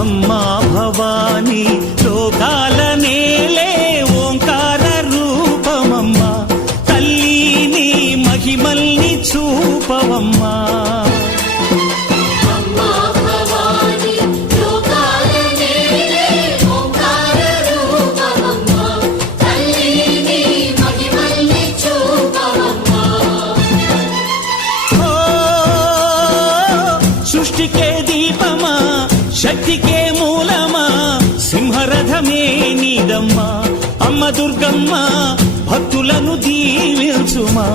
అమ్మా భవానీ లోకాల నేలే ఓంకార రూపమమ్మా తల్లి నీ మహిమల్ని చూపవమ్మా సృష్టికే దీపమా శక్తికే మూలమా సింహరథమే నీదమ్మా అమ్మ దుర్గమ్మ భక్తులను దీవించుమా